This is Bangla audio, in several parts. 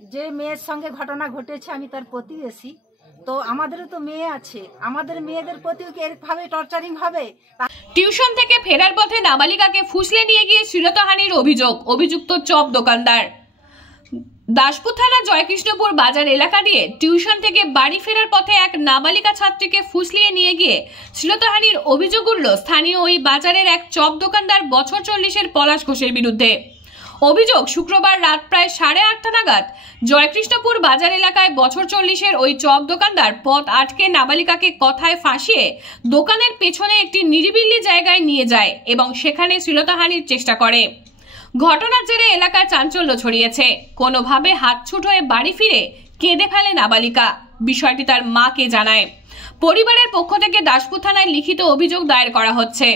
যে মেয়ের সঙ্গে ঘটনা ঘটেছে আমি তার প্রতিবেশী, তো আমাদেরও তো মেয়ে আছে, আমাদের মেয়েদের প্রতিও কি এরভাবে টর্চারিং হবে? টিউশন থেকে ফেরার পথে নাবালিকাকে ফুসলে নিয়ে গিয়ে শ্লীলতাহানির অভিযুক্ত চপ দোকানদার। দাসপুর থানা জয়কৃষ্ণপুর বাজার এলাকা দিয়ে টিউশন থেকে বাড়ি ফেরার পথে এক নাবালিকা ছাত্রীকে ফুসলিয়ে নিয়ে গিয়ে শ্লীলতাহানির অভিযোগ উঠল স্থানীয় ওই বাজারের এক চপ দোকানদার বছর 40-এর পলাশ ঘোষের বিরুদ্ধে। অভিযোগ, শুক্রবার রাত প্রায় 8:30 নাগাদ জয়কৃষ্ণপুর বাজার এলাকায় বছর 40-এর ওই চপ দোকানদার পথ আটকে নাবালিকাকে কথায় ফাঁসিয়ে দোকানের পেছনে একটি নিরিবিলি জায়গায় নিয়ে যায় এবং সেখানে শ্লীলতাহানির চেষ্টা করে। ঘটনার জেরে এলাকায় চাঞ্চল্য ছড়িয়েছে। কোনোভাবে হাতছুট হয়ে বাড়ি ফিরে কেঁদে ফেলে নাবালিকা। বিষয়টি তার মাকে জানায়। পরিবারের পক্ষ থেকে দাসপুর থানায় লিখিত অভিযোগ দায়ের করা হচ্ছে।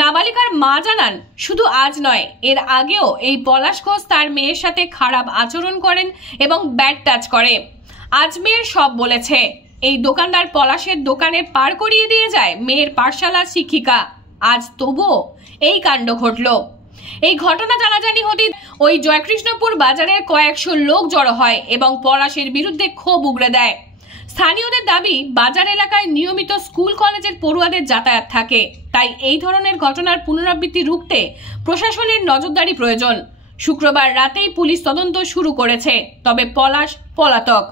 নাবালিকার মা জানান, শুধু আজ নয়, এর আগেও এই পলাশ ঘোষ তার মেয়ের সাথে খারাপ আচরণ করেন এবং ব্যাড টাচ করে। আজ মেয়ের সব বলেছে। এই দোকানদার পলাশের দোকানে পার করিয়ে দিয়ে যায় মেয়ের পাঠশালার শিক্ষিকা। আজ তবুও এই কাণ্ড ঘটল। এই ঘটনা জানাজানি হতে ওই জয়কৃষ্ণপুর বাজারের কয়েকশো লোক জড়ো হয় এবং পলাশের বিরুদ্ধে ক্ষোভ উগরে দেয়। স্থানীয়দের দাবি, বাজার এলাকায় নিয়মিত স্কুল কলেজের পড়ুয়াদের যাতায়াত থাকে, তাই এই ধরনের ঘটনার পুনরাবৃত্তি রুখতে প্রশাসনের নজরদারি প্রয়োজন। শুক্রবার রাতেই পুলিশ তদন্ত শুরু করেছে, তবে পলাশ পলাতক।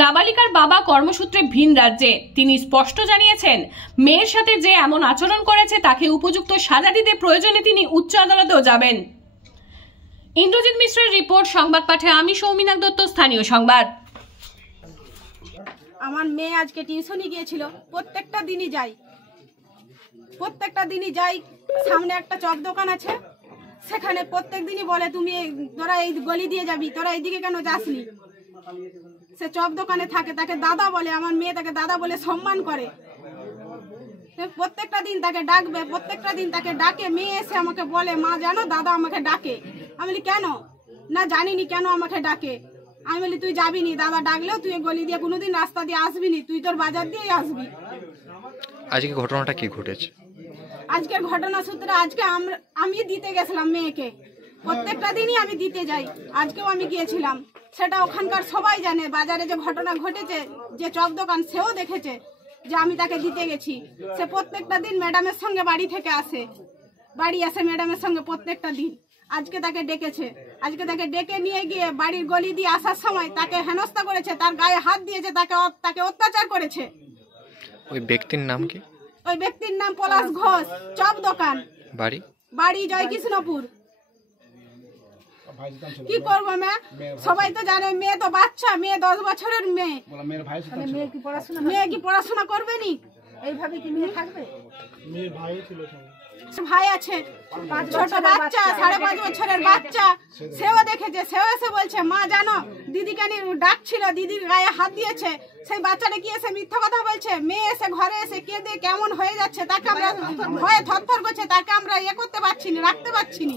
নাবালিকার বাবা কর্মসূত্রে ভিন রাজ্যে। তিনি স্পষ্ট জানিয়েছেন, মেয়ের সাথে যে এমন আচরণ করেছে তাকে উপযুক্ত সাজা দিতে প্রয়োজনে তিনি উচ্চ আদালতেও যাবেন। ইন্দ্রজিৎ মিশ্রের রিপোর্ট, সংবাদ পাঠে আমি সৌমিনাক দত্ত, স্থানীয় সংবাদ। আমার মেয়ে আজকে টিউশনি গিয়েছিল, প্রত্যেকটা দিনই যাই। সামনে একটা চপ দোকান আছে, সেখানে প্রত্যেক দিনই বলে তোরা এই গলি দিয়ে যাবি, তোরা এইদিকে কেন যাসনি। সে চপ দোকানে থাকে, তাকে দাদা বলে, আমার মেয়ে তাকে দাদা বলে সম্মান করে। প্রত্যেকটা দিন তাকে ডাকবে, প্রত্যেকটা দিন তাকে ডাকে। মেয়ে এসে আমাকে বলে, মা জানো দাদা আমাকে ডাকে। আমি বলি কেন? না জানিনি কেন আমাকে ডাকে। আমি বলি তুই যাবি নি, দাদা ডাকলেও তুই গলি দিয়ে কোনোদিন রাস্তা দিয়ে আসবি নি, তুই তোর বাজার দিয়েই আসবি। আজকে ঘটনাটা কি ঘটেছে? আজকের ঘটনা সূত্রে আজকে আমি দিতে গেছিলাম মেয়েকে। প্রত্যেকটা দিনই আমি দিতে যাই, আজকেও আমি গিয়েছিলাম। সেটা ওখানকার সবাই জানে, বাজারে যে ঘটনা ঘটেছে, যে চপ দোকান সেও দেখেছে যে আমি তাকে দিতে গেছি। সে প্রত্যেকটা দিন ম্যাডামের সঙ্গে বাড়ি থেকে আসে, বাড়ি আসে ম্যাডামের সঙ্গে প্রত্যেকটা দিন। আজকে তাকে ডেকেছে, আজকে তাকে ডেকে নিয়ে গিয়ে বাড়ির গলি দিয়ে আসার সময় তাকে হেনস্থা করেছে, তার গায়ে হাত দিয়েছে, তাকে অত্যাচার করেছে। ওই ব্যক্তির নাম কি? ওই ব্যক্তির নাম পলাশ ঘোষ, চপ দোকান, বাড়ি জয়কৃষ্ণপুর। কি করবো মেয়ে, সবাই তো জানে, মেয়ে তো বাচ্চা, মেয়ে 10 বছরের মেয়ে। মেয়ে কি পড়াশোনা করবে নি? এইভাবে কি মেয়ে থাকবে? ভাই আছে, ছোট বাচ্চা, 5.5 বছরের বাচ্চা, সেও দেখেছে। সেও এসে বলছে, মা জানো দিদিকে ডাকছিল, দিদির গায়ে হাত দিয়েছে। সেই বাচ্চাটা কি এসে মিথ্যা কথা বলছে। মেয়ে এসে ঘরে এসে কেঁদে কেমন হয়ে যাচ্ছে, তাকে আমরা ভয়ে থরথর করছে, তাকে আমরা করতে পারছি না, রাখতে পারছি না।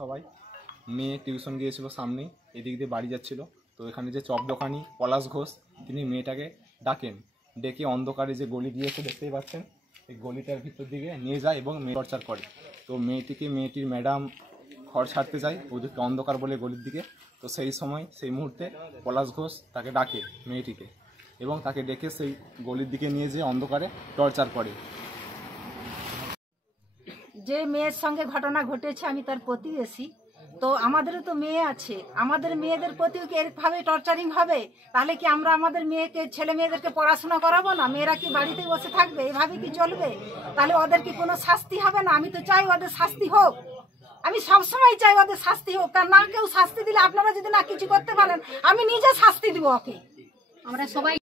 সবাই মেয়ে টিউশন গিয়েছিল, সামনে এদিক দিয়ে বাড়ি যাচ্ছিল। তো এখানে যে চপ দোকানি পলাশ ঘোষ, তিনি মেয়েটাকে ডাকেন, ডেকে অন্ধকারে যে গলি দিয়েছে দেখতেই পাচ্ছেন, এই গলিটার ভিতর দিকে নিয়ে যায় এবং মেয়ে টর্চার করে। তো মেয়েটির ম্যাডাম ঘর ছাড়তে যায় ওদিকে অন্ধকার বলে গলির দিকে। তো সেই মুহূর্তে পলাশ ঘোষ তাকে ডাকে মেয়েটিকে, এবং তাকে ডেকে সেই গলির দিকে নিয়ে যেয়ে অন্ধকারে টর্চার করে। যে মেয়ের সঙ্গে ঘটনা ঘটেছে আমি তার প্রতিবেশী, তো আমাদেরও তো মেয়ে আছে, আমাদের মেয়েদের প্রতিও কি এরভাবে টর্চারিং হবে? তাহলে কি আমরা আমাদের ছেলে মেয়েদেরকে পড়াশোনা করাবো না? মেয়েরা কি বাড়িতে বসে থাকবে? এভাবে কি চলবে? তাহলে ওদের কি কোনো শাস্তি হবে না? আমি তো চাই ওদের শাস্তি হোক, আমি সবসময় চাই ওদের শাস্তি হোক। কারণ না কেউ শাস্তি দিলে, আপনারা যদি না কিছু করতে পারেন, আমি নিজে শাস্তি দিব ওকে। আমরা সবাই